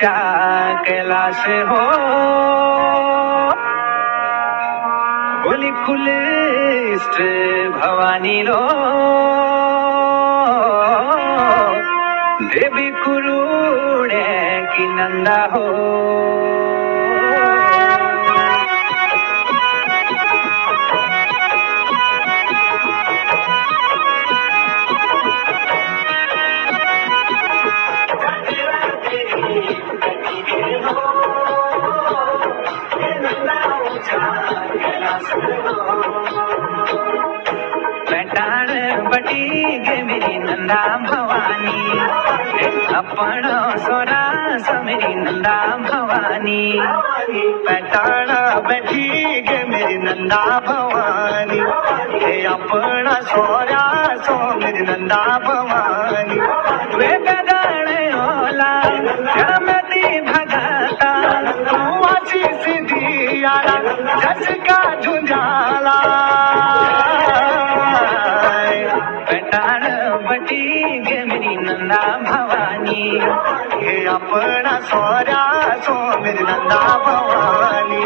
ऊंचा कैलाश हो, बोली खुलिष्ट भवानी रो, देवी कुरुणे की नंदा हो। पैठाण बटी गे मेरी नंदा भवानी, अपन सोरा सो मेरी नंदा भवानी। पैठाण बैठी गे मेरी नंदा भवानी, हे अपना सोरा सो मेरी नंदा भवानी। वे गदाणे ओला जमती भगता, तू आशीष दिया जस का झुंझाला। पैठाण बटी गे मेरी नंदा भवानी, हे अपना सोरा सो मेरी नंदा भवानी।